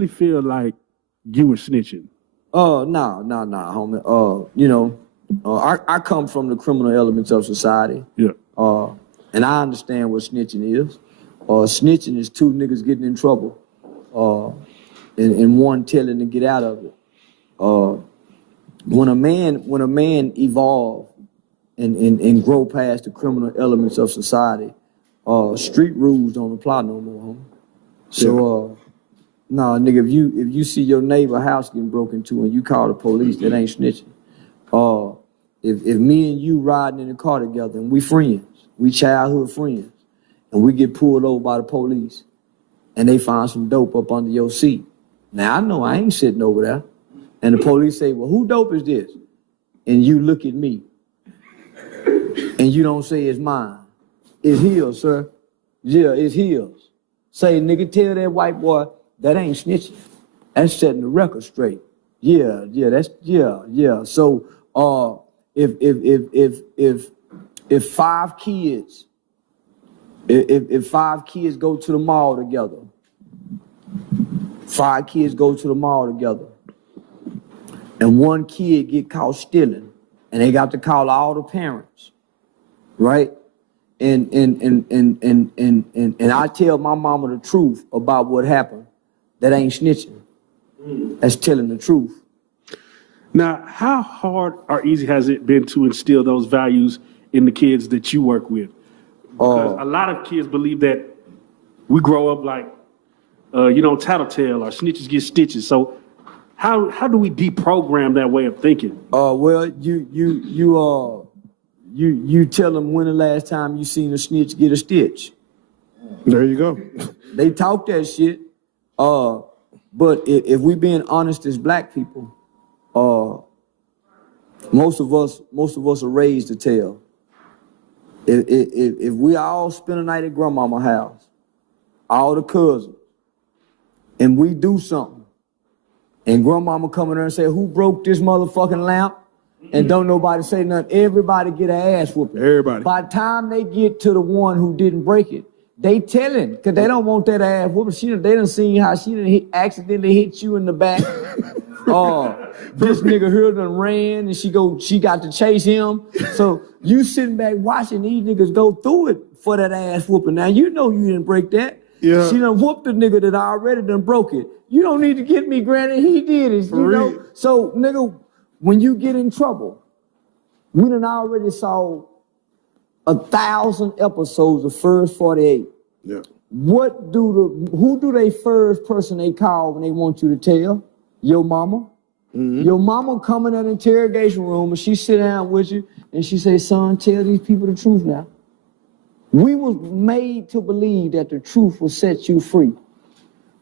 really feel like you were snitching? Nah, homie. I come from the criminal elements of society. Yeah. And I understand what snitching is. Snitching is two niggas getting in trouble, and one telling to get out of it. When a man evolve and grow past the criminal elements of society, street rules don't apply no more, homie. So, nah, nigga, if you see your neighbor house getting broken into and you call the police, that ain't snitching. If me and you riding in the car together and we friends, we childhood friends, and we get pulled over by the police and they find some dope up under your seat. Now, I know I ain't sitting over there. And the police say, well, who dope is this? And you look at me and you don't say it's mine. It's his, sir. Yeah, it's his. Say, nigga, tell that white boy that ain't snitching. That's setting the record straight. Yeah. So, if five kids go to the mall together, and one kid get caught stealing, and they got to call all the parents, right? And I tell my mama the truth about what happened, that ain't snitching. That's telling the truth. Now, how hard or easy has it been to instill those values in the kids that you work with? Because a lot of kids believe that we grow up like, tattletale or snitches get stitches. So how do we deprogram that way of thinking? Well, you tell them when the last time you seen a snitch get a stitch. There you go. They talk that shit. But if we being honest as black people, most of us are raised to tell. If we all spend a night at grandmama's house, all the cousins, and we do something, and grandmama come in there and say, who broke this motherfucking lamp? And don't nobody say nothing, everybody get an ass whooping. Everybody. By the time they get to the one who didn't break it, they telling, because they don't want that ass whooping. They done seen how she done accidentally hit you in the back. This nigga here done ran and she got to chase him. So you sitting back watching these niggas go through it for that ass whooping. Now you know you didn't break that. Yeah. She done whooped the nigga that already done broke it. You don't need to get me granted, he did it, you know? So nigga, when you get in trouble, we done already saw 1,000 episodes of First 48. Yeah. Who do they first person they call when they want you to tell? Your mama. Mm-hmm. Your mama come in that interrogation room and she sit down with you and she say, son, tell these people the truth now. We was made to believe that the truth will set you free.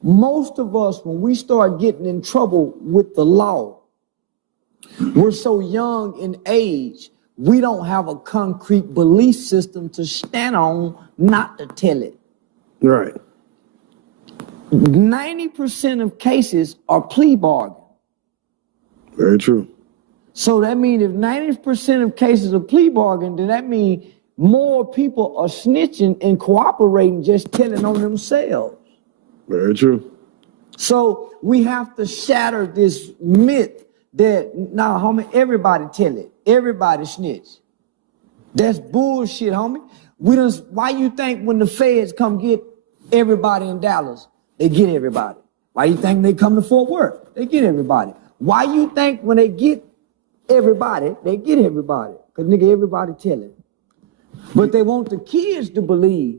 Most of us, when we start getting in trouble with the law, we're so young in age, we don't have a concrete belief system to stand on not to tell it. Right. 90% of cases are plea bargains. Very true. So that means if 90% of cases are plea bargain, then that means more people are snitching and cooperating, just telling on themselves. Very true. So we have to shatter this myth that, nah, homie, everybody tell it. Everybody snitch. That's bullshit, homie. Why you think when the feds come get everybody in Dallas, they get everybody? Why you think they come to Fort Worth? They get everybody. Why you think when they get everybody, they get everybody? Because nigga, everybody telling. But they want the kids to believe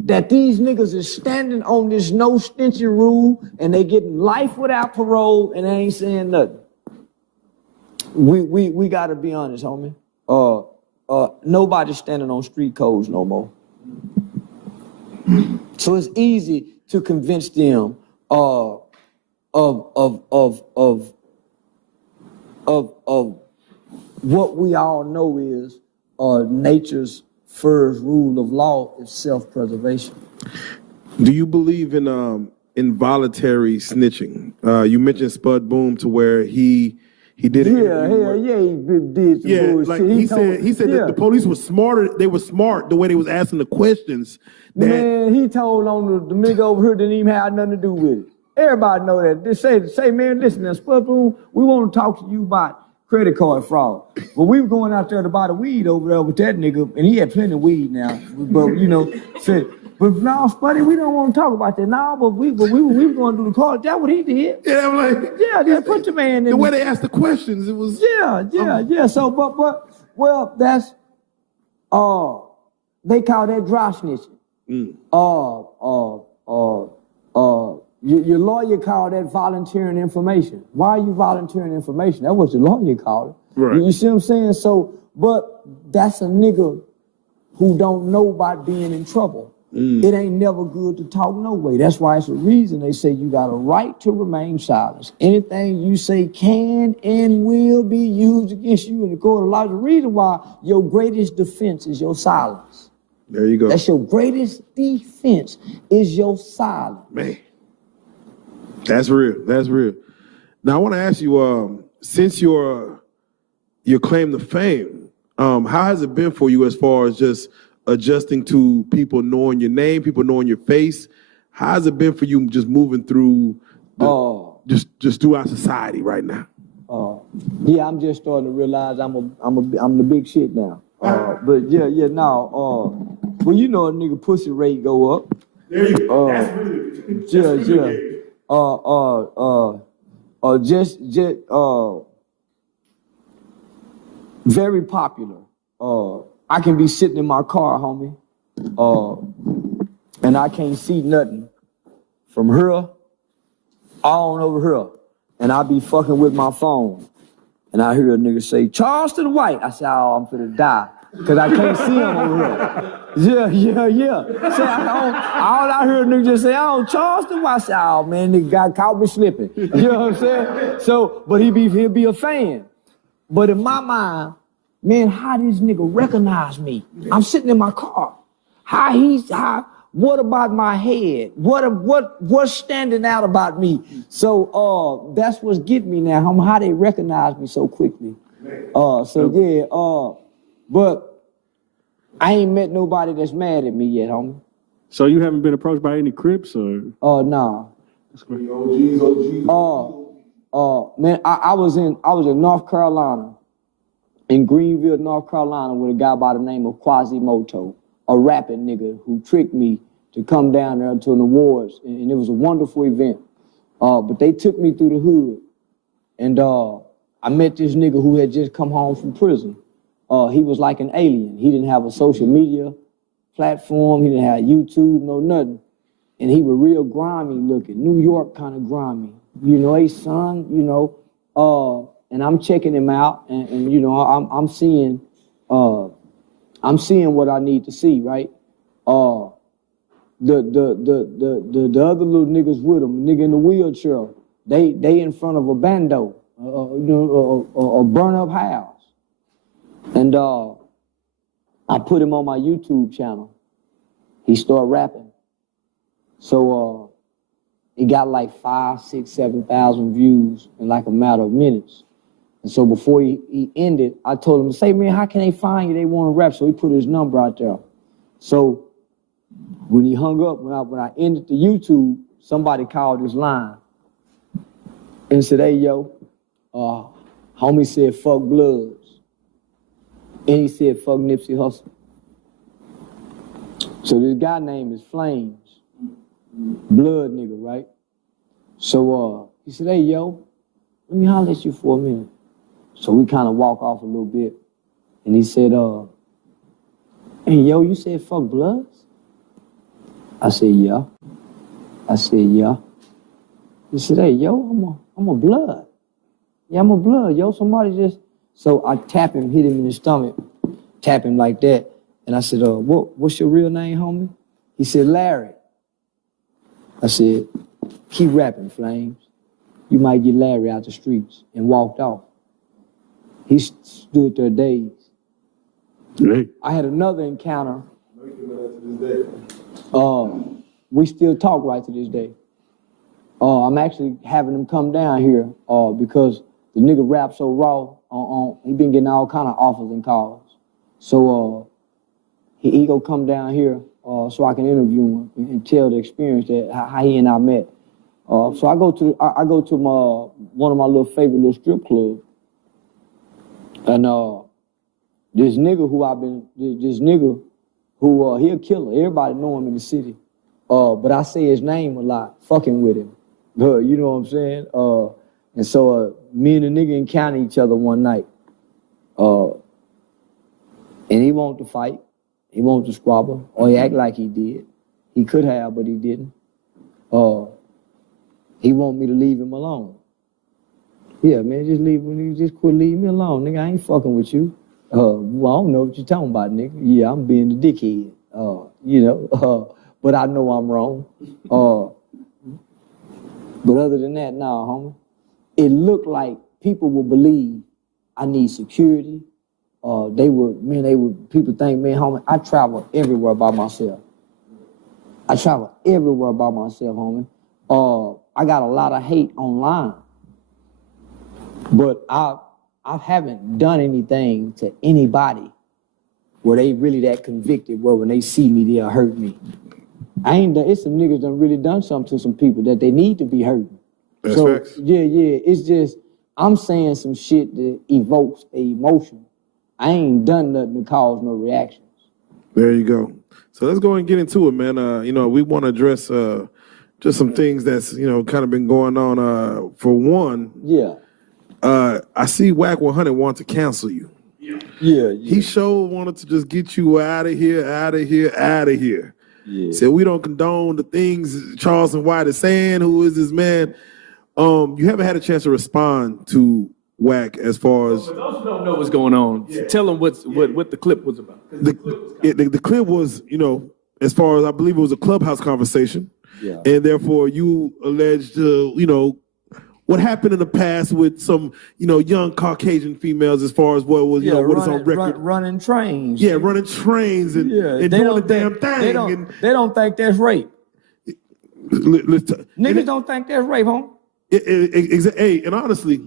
that these niggas is standing on this no snitching rule and they getting life without parole and they ain't saying nothing. We gotta be honest, homie. Nobody's standing on street codes no more. So it's easy to convince them of what we all know is nature's first rule of law is self-preservation. Do you believe in involuntary snitching? You mentioned Spud Boom to where he did it. He did some bullshit. Like he said that the police were smarter. They were smart the way they was asking the questions. Man, he told on the nigga over here didn't even have nothing to do with it. Everybody know that. They say, man, listen, now, Spud Boom, we want to talk to you about credit card fraud. But we were going out there to buy the weed over there with that nigga, and he had plenty of weed now. But said, but no, Spuddy, we don't want to talk about that. No, but we were going to do the card. That's what he did. Yeah, I'm like, Yeah, put your man in. The way they asked the questions, it was. Yeah. So, well, that's they call that dry snitching. Your lawyer called that volunteering information. Why are you volunteering information? That's what your lawyer called it. Right. You see what I'm saying? So, but that's a nigga who don't know about being in trouble. It ain't never good to talk no way. That's why it's a reason they say you got a right to remain silent. Anything you say can and will be used against you in the court of law. The reason why your greatest defense is your silence. There you go. That's your greatest defense is your silence. Man, that's real. That's real. Now I want to ask you, since your claim to fame, how has it been for you as far as just adjusting to people knowing your name, people knowing your face? How has it been for you just moving through just throughout society right now? Yeah, I'm just starting to realize I'm the big shit now. But no. Well, you know a nigga pussy rate go up. There you go. That's really very popular. I can be sitting in my car, homie, and I can't see nothing from her on over here, and I be fucking with my phone, and I hear a nigga say, Charleston White. I say, oh, I'm finna die, because I can't see him over here. Yeah. Say, all I hear a nigga just say, oh, Charleston White. I say, oh, man, nigga got caught me slipping. You know what I'm saying? So, but he'll be a fan. But in my mind, man, how this nigga recognize me? I'm sitting in my car. What about my head? What's standing out about me? So that's what's getting me now, how they recognize me so quickly. But I ain't met nobody that's mad at me yet, homie. So you haven't been approached by any Crips or? Nah. Man, I was in North Carolina, in Greenville, North Carolina, with a guy by the name of Quasimoto, a rapping nigga who tricked me to come down there to an awards, and it was a wonderful event. But they took me through the hood, and I met this nigga who had just come home from prison. He was like an alien. He didn't have a social media platform. He didn't have YouTube, no nothing. And he was real grimy looking, New York kind of grimy. You know, hey son, and I'm checking him out, and I'm seeing what I need to see, right? The other little niggas with him, nigga in the wheelchair, they in front of a bando, a burn up house, and I put him on my YouTube channel. He started rapping, so he got like 5, 6, 7,000 views in like a matter of minutes. And so before he ended, I told him, say, man, how can they find you? They want to rap. So he put his number out there. So when he hung up, when I ended the YouTube, somebody called his line and said, hey, yo, homie said, fuck Bloods. And he said, fuck Nipsey Hussle. So this guy name is Flames. Blood nigga, right? So he said, hey, yo, let me holler at you for a minute. So we kind of walk off a little bit. And he said, hey, yo, you said fuck Bloods? I said, yeah. He said, hey, yo, I'm a Blood. Yeah, I'm a Blood, yo. Somebody just... So I tap him, hit him in the stomach, tap him like that. And I said, what's your real name, homie? He said, Larry. I said, keep rapping, Flames. You might get Larry out the streets, and walked off. He stood there dazed. Hey. I had another encounter. We still talk right to this day. I'm actually having him come down here because the nigga rap so raw. He been getting all kind of offers and calls. So he go come down here so I can interview him and tell the experience that how he and I met. So I go to my one of my little favorite little strip clubs, and this nigga who he a killer. Everybody know him in the city, but I say his name a lot, fucking with him. You know what I'm saying? And so me and the nigga encountered each other one night, and he wanted to fight, he wanted to squabble, or he act like he did. He could have, but he didn't. He want me to leave him alone. Yeah, man, just quit leaving me alone, nigga. I ain't fucking with you. Well, I don't know what you're talking about, nigga. Yeah, I'm being the dickhead. But I know I'm wrong. But other than that, nah, homie. It looked like people would believe I need security. People think, man, homie, I travel everywhere by myself. Homie. I got a lot of hate online, but I haven't done anything to anybody where they really that convicted, where when they see me, they'll hurt me. It's some niggas done really done something to some people that they need to be hurting. That's so, facts. Yeah, it's just, I'm saying some shit that evokes an emotion. I ain't done nothing to cause no reactions. There you go. So let's go and get into it, man. We want to address just some things that's, kind of been going on. For one, I see Whack 100 want to cancel you. Yeah. He sure wanted to just get you out of here. Yeah. Said we don't condone the things Charleston White is saying. Who is this man? You haven't had a chance to respond to Whack as far as. For those who don't know what's going on, tell them what the clip was about. The clip was, as far as I believe it was a Clubhouse conversation. Yeah. And therefore you alleged, what happened in the past with some, young Caucasian females as far as what was, what is on record. Running trains. Yeah, running trains and doing the damn thing. They don't think that's rape. Niggas don't think that's rape, huh? Hey, and honestly,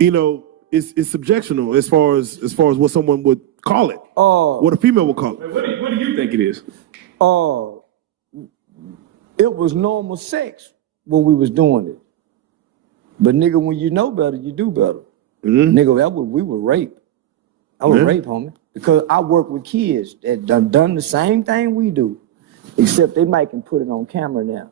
it's subjectional as far as what someone would call it. What a female would call it. What do you think it is? It was normal sex when we was doing it. But nigga, when you know better, you do better. Mm-hmm. Nigga, we were raped. I was raped, homie. Because I work with kids that done the same thing we do, except they might can put it on camera now.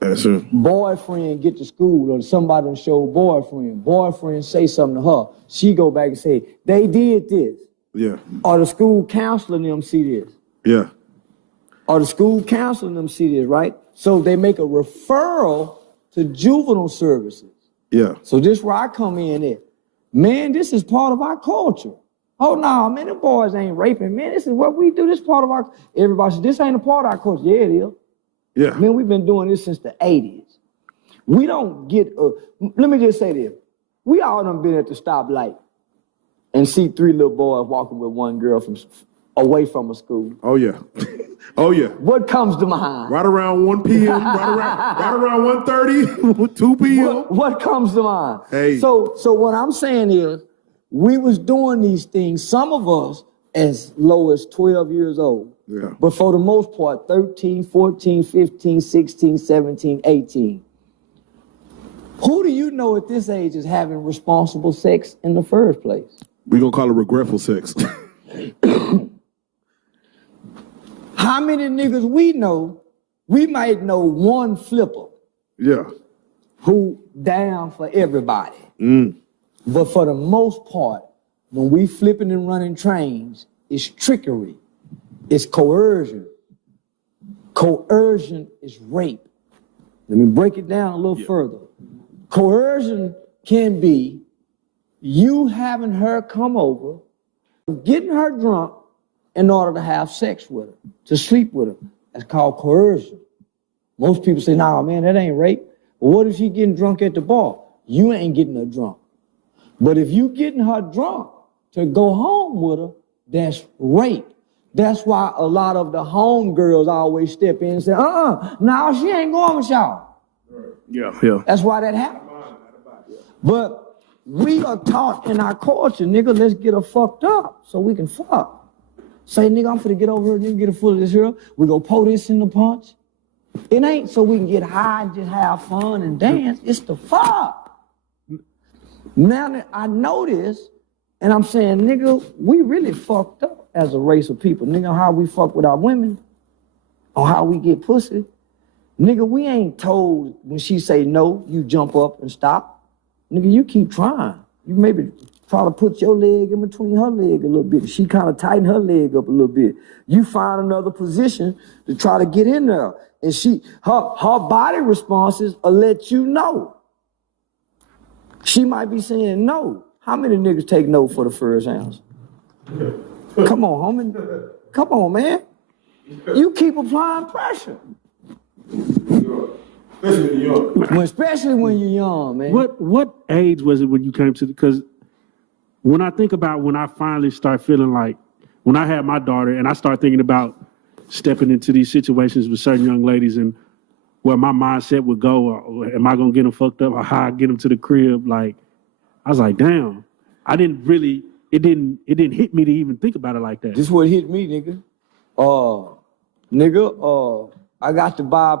That's it. Boyfriend get to school or somebody done show boyfriend say something to her. She go back and say, they did this. Yeah. Or the school counselor them see this. Yeah. Or the school counselor them see this, right? So they make a referral to juvenile services. Yeah. So this where I come in at. Man, this is part of our culture. Oh, no, man, the boys ain't raping. Man, this is what we do. This is part of our... Everybody says, this ain't a part of our culture. Yeah, it is. Yeah. Man, we've been doing this since the 80s. We don't get... let me just say this. We all done been at the stoplight and see 3 little boys walking with 1 girl away from a school. Oh, yeah. Oh, yeah. What comes to mind? Right around 1 p.m., right around 1:30, 2 p.m. What comes to mind? Hey. So what I'm saying is, we was doing these things, some of us as low as 12 years old. Yeah. But for the most part, 13, 14, 15, 16, 17, 18. Who do you know at this age is having responsible sex in the first place? We're going to call it regretful sex. How many niggas we know, we might know 1 flipper. Yeah. Who down for everybody. Mm. But for the most part, when we flipping and running trains, it's trickery. It's coercion. Coercion is rape. Let me break it down a little further. Coercion can be you having her come over, getting her drunk in order to have sex with her, to sleep with her. That's called coercion. Most people say, nah, man, that ain't rape. But what if she getting drunk at the bar? You ain't getting her drunk. But if you getting her drunk to go home with her, that's rape. That's why a lot of the home girls always step in and say, no, she ain't going with y'all. Yeah. That's why that happened. But we are taught in our culture, nigga, let's get her fucked up so we can fuck. Say, nigga, I'm finna get over here, nigga, get a full of this here. We go pour this in the punch. It ain't so we can get high and just have fun and dance. It's the fuck. Now that I know this, and I'm saying, nigga, we really fucked up as a race of people. Nigga, how we fuck with our women, or how we get pussy. Nigga, we ain't told when she say no, you jump up and stop. Nigga, you keep trying. You maybe try to put your leg in between her leg a little bit. She kind of tighten her leg up a little bit. You find another position to try to get in there. And her body responses will let you know. She might be saying no. How many niggas take no for the first answer? Come on, homie. Come on, man. You keep applying pressure. Especially when you're young, man. What age was it when you came to because when I think about when I finally start feeling like when I had my daughter and I start thinking about stepping into these situations with certain young ladies and where my mindset would go, or am I gonna get them fucked up, or how I get them to the crib? Like, I was like, damn, it didn't hit me to even think about it like that. This what hit me, nigga. I got to buy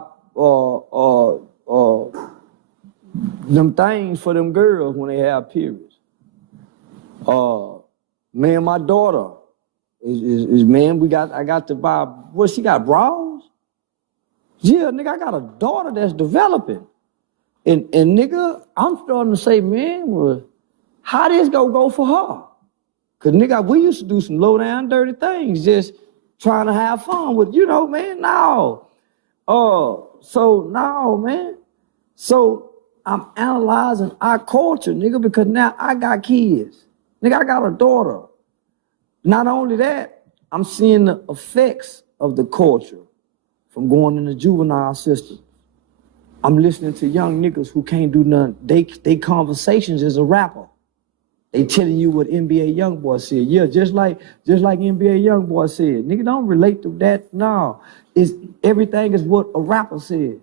them things for them girls when they have periods. Man, my daughter is man, I got to buy, what, she got bras? Yeah, nigga, I got a daughter that's developing. And nigga, I'm starting to say, man, well, how this gonna go for her? Cause nigga, we used to do some low down dirty things, just trying to have fun with, man, no. So no, man. So I'm analyzing our culture, nigga, because now I got kids. Nigga, I got a daughter. Not only that, I'm seeing the effects of the culture from going in the juvenile system. I'm listening to young niggas who can't do nothing. They conversations as a rapper. They telling you what NBA Youngboy said. Yeah, just like NBA Youngboy said. Nigga, don't relate to that. No, everything is what a rapper said.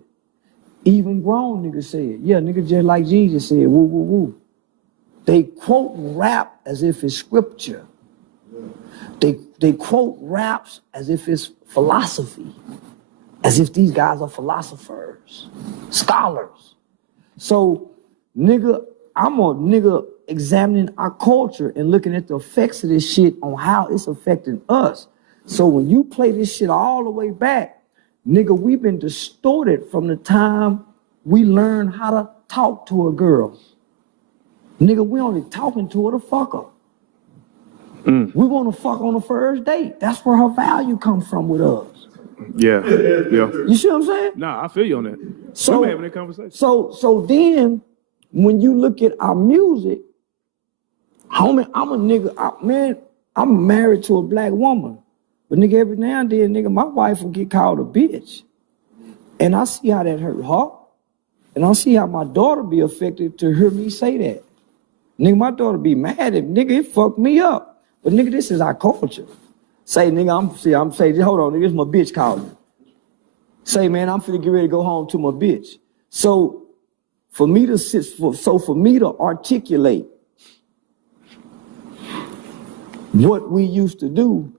Even grown niggas said. Yeah, nigga, just like Jesus said. Woo, woo, woo. They quote rap as if it's scripture. They quote raps as if it's philosophy. As if these guys are philosophers, scholars. So, nigga, I'm a nigga examining our culture and looking at the effects of this shit on how it's affecting us. So when you play this shit all the way back, nigga, we've been distorted from the time we learned how to talk to a girl. Nigga, we only talking to her to fuck her. We want to fuck on the first date. That's where her value comes from with us. Yeah. You see what I'm saying? Nah, I feel you on that. So, we having that conversation. So then, when you look at our music, homie, I'm a nigga, I'm married to a black woman. But nigga, every now and then, nigga, my wife will get called a bitch. And I see how that hurt her. And I see how my daughter be affected to hear me say that. Nigga, my daughter be mad at me. Nigga, it fucked me up. But nigga, this is our culture. Say, nigga, I'm saying, hold on, nigga, this my bitch calling. Say, man, I'm finna get ready to go home to my bitch. So for me to articulate what we used to do,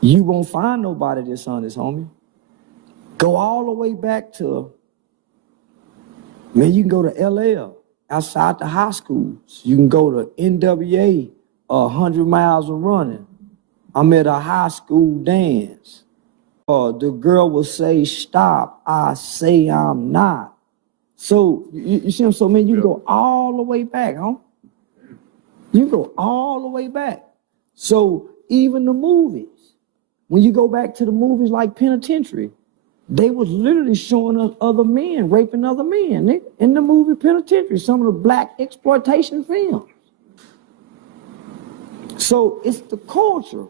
you won't find nobody that's honest, homie. Go all the way back to, man, you can go to LL, outside the high schools. You can go to NWA, 100 miles of running. I'm at a high school dance. The girl will say, stop. I say I'm not. So, you see what I'm saying? Man, you go all the way back, huh? You go all the way back. So, even the movies, when you go back to the movies like Penitentiary, they was literally showing us other men raping other men, nigga, in the movie Penitentiary, some of the black exploitation films. So, it's the culture.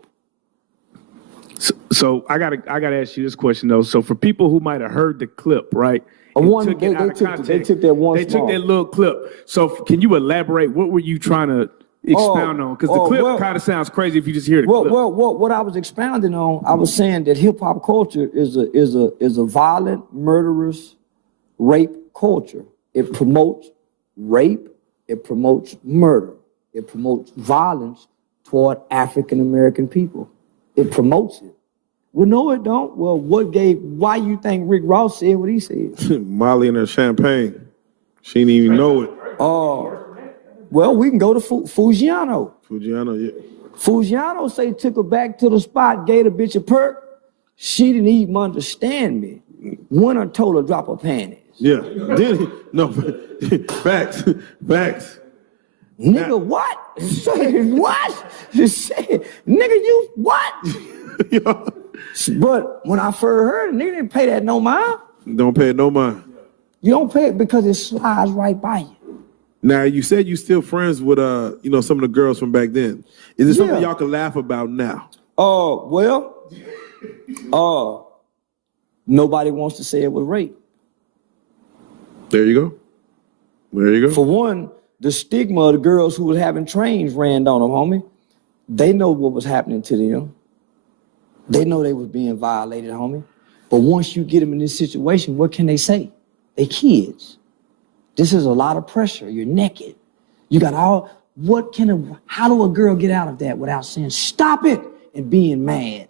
So I gotta ask you this question though. So for people who might have heard the clip, right? They took that one. They took that little clip. So can you elaborate? What were you trying to expound on? Because the clip kind of sounds crazy if you just hear the clip. What I was expounding on, I was saying that hip hop culture is a violent, murderous, rape culture. It promotes rape. It promotes murder. It promotes violence toward African American people. It promotes it. Well, no, it don't. Well, why you think Rick Ross said what he said? Molly and her champagne. She didn't even know it. Well, we can go to Fugiano. Fugiano, yeah. Fugiano say took her back to the spot, gave the bitch a perk. She didn't even understand me. One I told her drop her panties. Yeah. Did he? No. Facts. Nigga, what? What? Nigga, you what? Yeah. But when I first heard it, nigga didn't pay that no mind. Don't pay it no mind. You don't pay it because it slides right by you. Now, you said you still friends with some of the girls from back then. Is it something y'all can laugh about now? Nobody wants to say it was rape. There you go. For one, the stigma of the girls who was having trains ran on them, homie. They know what was happening to them. They know they was being violated, homie. But once you get them in this situation, what can they say? They kids. This is a lot of pressure. You're naked. You got how do a girl get out of that without saying, stop it, and being mad?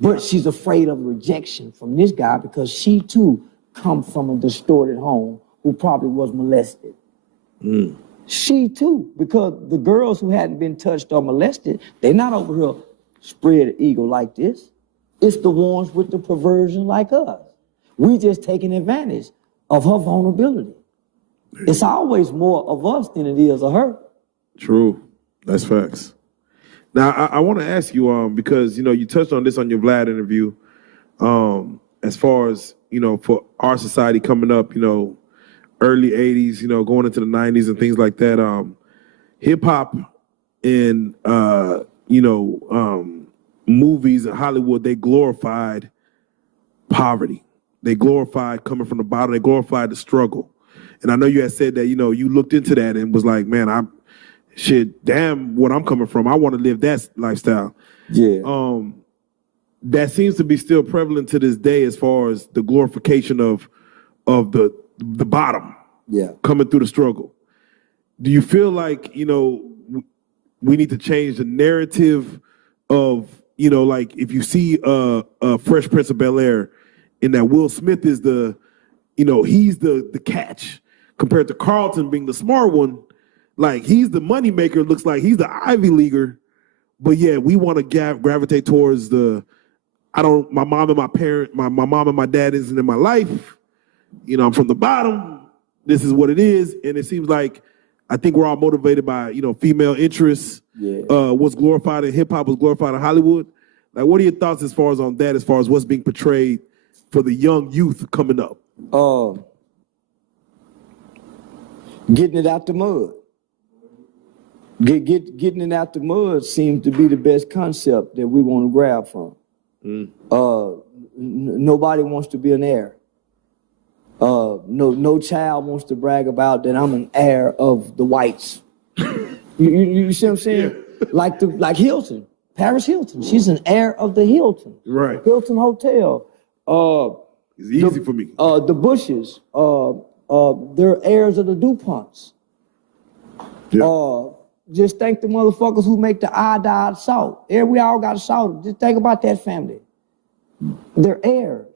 But she's afraid of rejection from this guy because she too comes from a distorted home who probably was molested. She too, because the girls who hadn't been touched or molested, they're not over here spread eagle like this. It's the ones with the perversion like us. We just taking advantage of her vulnerability. It's always more of us than it is of her. True. That's facts. Now, I want to ask you, because, you touched on this on your Vlad interview, as far as, for our society coming up, early 80s, going into the 90s and things like that, hip-hop and, movies in Hollywood, they glorified poverty. They glorified coming from the bottom. They glorified the struggle. And I know you had said that, you looked into that and was like, man, damn what I'm coming from. I want to live that lifestyle. Yeah. That seems to be still prevalent to this day as far as the glorification of the bottom. Yeah. Coming through the struggle. Do you feel like, we need to change the narrative of, like if you see Fresh Prince of Bel-Air and that Will Smith is he's the catch compared to Carlton being the smart one. Like, he's the money maker, looks like he's the Ivy Leaguer. But yeah, we want to gravitate towards my mom and my dad isn't in my life. I'm from the bottom. This is what it is. And it seems like, I think we're all motivated by, female interests. Yeah. What's glorified in hip hop was glorified in Hollywood. Like, what are your thoughts as far as what's being portrayed for the young youth coming up? Getting it out the mud. Getting it out the mud seems to be the best concept that we want to grab from. Nobody wants to be an heir. No child wants to brag about that I'm an heir of the whites. You see what I'm saying? Yeah. Like Hilton, Paris Hilton. She's an heir of the Hilton. Right. Hilton Hotel. It's easy for me. The Bushes. They're heirs of the DuPonts. Yeah. Just thank the motherfuckers who make the iodide salt. We all got a salt. Just think about that family. They're heirs.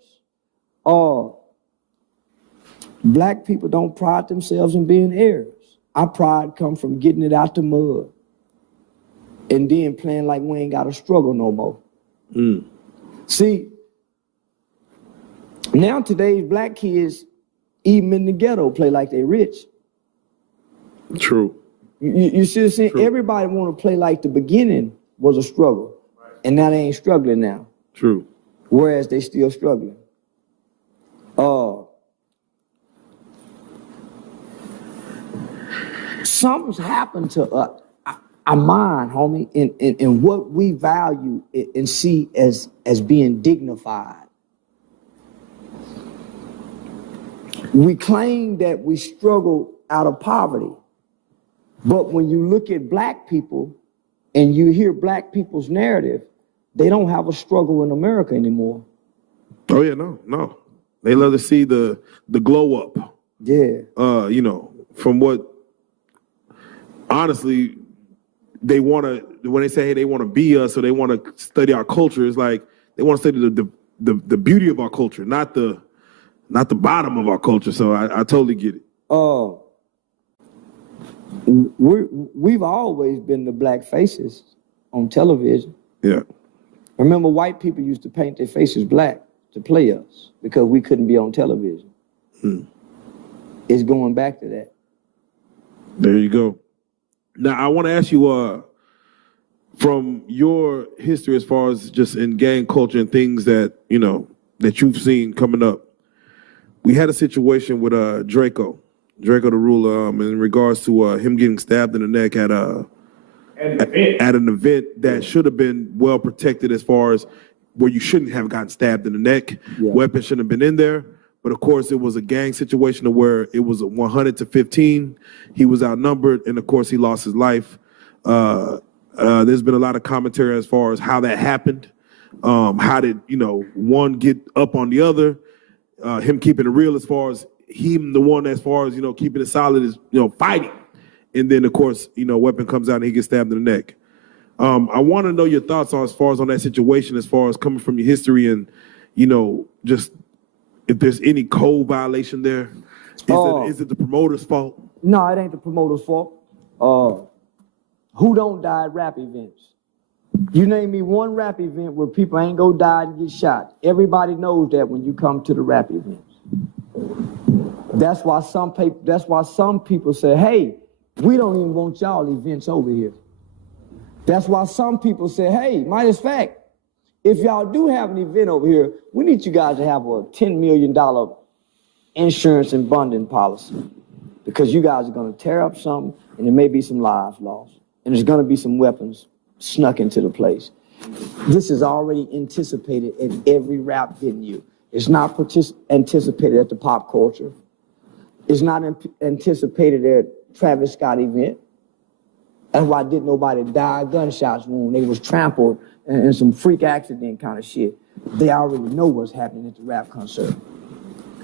Black people don't pride themselves in being heirs. Our pride comes from getting it out the mud and then playing like we ain't got to struggle no more. See, now today's black kids, even in the ghetto, play like they rich. True. You see what I'm saying? True. Everybody want to play like the beginning was a struggle, and now they ain't struggling now. True. Whereas they still struggling. Something's happened to our mind, homie, in what we value and see as being dignified. We claim that we struggle out of poverty. But when you look at black people and you hear black people's narrative, they don't have a struggle in America anymore. Oh yeah, no. They love to see the glow up. Yeah. From what honestly they want to, when they say, hey, they want to be us or they want to study our culture, it's like they want to say the beauty of our culture, not the bottom of our culture. So I totally get it. We've always been the black faces on television. Yeah. Remember, white people used to paint their faces black to play us because we couldn't be on television. It's going back to that. There you go. Now, I want to ask you, from your history as far as just in gang culture and things that, you know, that you've seen coming up, we had a situation with Draco the Ruler, in regards to him getting stabbed in the neck at an event that should have been well protected as far as where you shouldn't have gotten stabbed in the neck. Yeah. Weapons shouldn't have been in there. But of course, it was a gang situation where it was 100 to 15. He was outnumbered, and of course, he lost his life. There's been a lot of commentary as far as how that happened. How did, one get up on the other? Him keeping it real as far as him, the one as far as, keeping it solid is, fighting. And then, of course, weapon comes out and he gets stabbed in the neck. I want to know your thoughts on as far as on that situation, as far as coming from your history and, just if there's any code violation there. Is it the promoter's fault? No, it ain't the promoter's fault. Who don't die at rap events? You name me one rap event where people ain't go die and get shot. Everybody knows that when you come to the rap events. That's why some people say, hey, we don't even want y'all events over here. That's why some people say, hey, matter of fact, if y'all do have an event over here, we need you guys to have a $10 million insurance and bonding policy because you guys are going to tear up something and there may be some lives lost and there's going to be some weapons snuck into the place. This is already anticipated at every rap venue. It's not anticipated at the pop culture. It's not anticipated at Travis Scott event. That's why didn't nobody die gunshots when they was trampled and some freak accident kind of shit. They already know what's happening at the rap concert.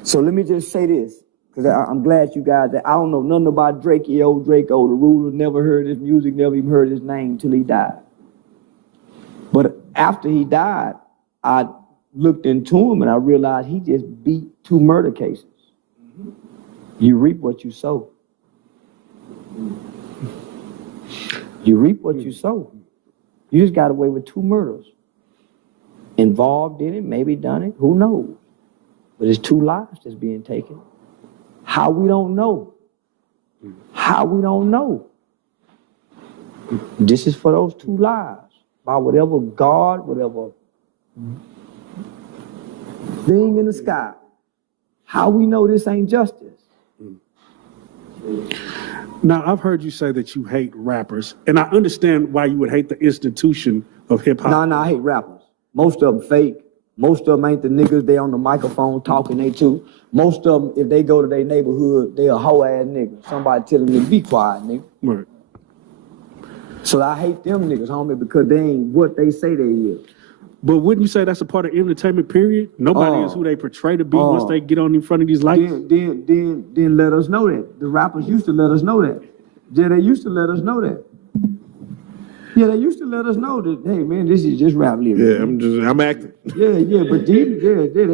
So let me just say this, because I'm glad you guys, I don't know nothing about Draco the Ruler, never heard his music, never even heard his name till he died. But after he died, I looked into him and I realized he just beat 2 murder cases. You reap what you sow. You reap what you sow. You just got away with 2 murders. Involved in it, maybe done it, who knows? But it's 2 lives that's being taken. How we don't know. How we don't know. This is for those 2 lives. By whatever God, whatever thing in the sky. How we know this ain't justice? Now, I've heard you say that you hate rappers, and I understand why you would hate the institution of hip-hop. No, I hate rappers. Most of them fake. Most of them ain't the niggas. They on the microphone talking, they too. Most of them, if they go to their neighborhood, they a hoe-ass nigga. Somebody telling them to be quiet, nigga. Right. So I hate them niggas, homie, because they ain't what they say they is. But wouldn't you say that's a part of entertainment, period? Nobody is who they portray to be once they get on in front of these lights? Then let us know that. The rappers used to let us know that. Yeah, they used to let us know that. Yeah, they used to let us know that, hey, man, this is just rap lyrics. Yeah, I'm acting. Yeah, but they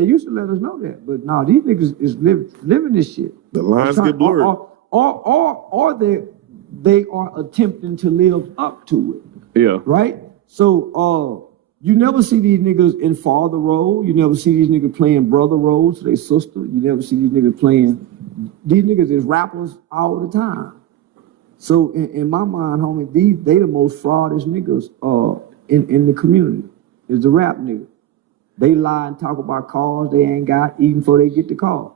used to let us know that. But no, these niggas is living this shit. The lines get blurred. Or they are attempting to live up to it. Yeah. Right? So, you never see these niggas in father role. You never see these niggas playing brother roles to their sister. You never see these niggas playing. These niggas is rappers all the time. So in my mind, homie, they the most fraudest niggas in the community. Is the rap nigga. They lie and talk about cars they ain't got even before they get the car.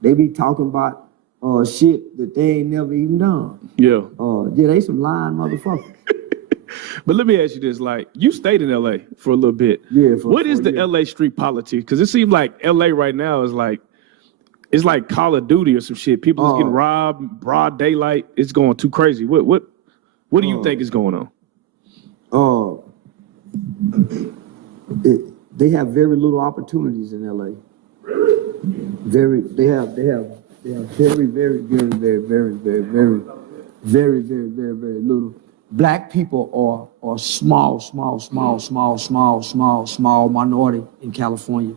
They be talking about shit that they ain't never even done. Yeah. They some lying motherfuckers. But let me ask you this, like, you stayed in L.A. for a little bit. Yeah. What is the L.A. street politics? Because it seems like L.A. right now is like, it's like Call of Duty or some shit. People just getting robbed, broad daylight. It's going too crazy. What do you think is going on? They have very little opportunities in L.A. They have very little. Black people are small minority in California.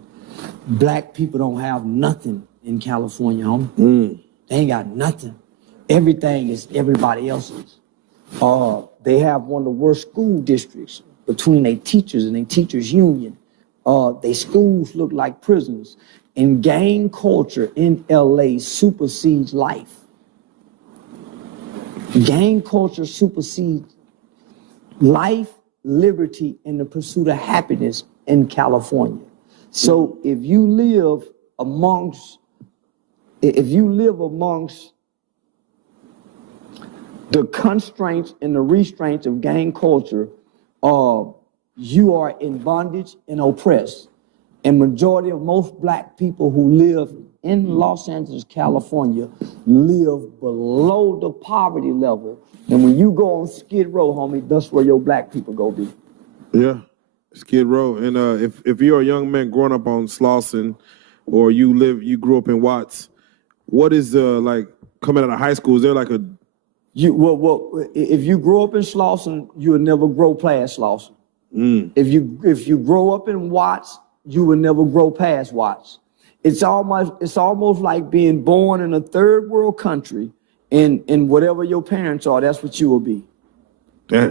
Black people don't have nothing in California, homie. They ain't got nothing. Everything is everybody else's. They have one of the worst school districts between their teachers and their teachers union. Their schools look like prisons. And gang culture in LA supersedes life. Gang culture supersedes life, liberty, and the pursuit of happiness in California. So if you live amongst the constraints and the restraints of gang culture, you are in bondage and oppressed. And majority of most black people who live in Los Angeles, California, live below the poverty level. And when you go on Skid Row, homie, that's where your black people go be. Yeah, Skid Row. And if you're a young man growing up on Slauson, or you grew up in Watts, what is like coming out of high school? Is there like a if you grow up in Slauson, you'll never grow past Slauson. If you grow up in Watts, you will never grow past Watts. It's almost like being born in a third world country, and whatever your parents are, that's what you will be.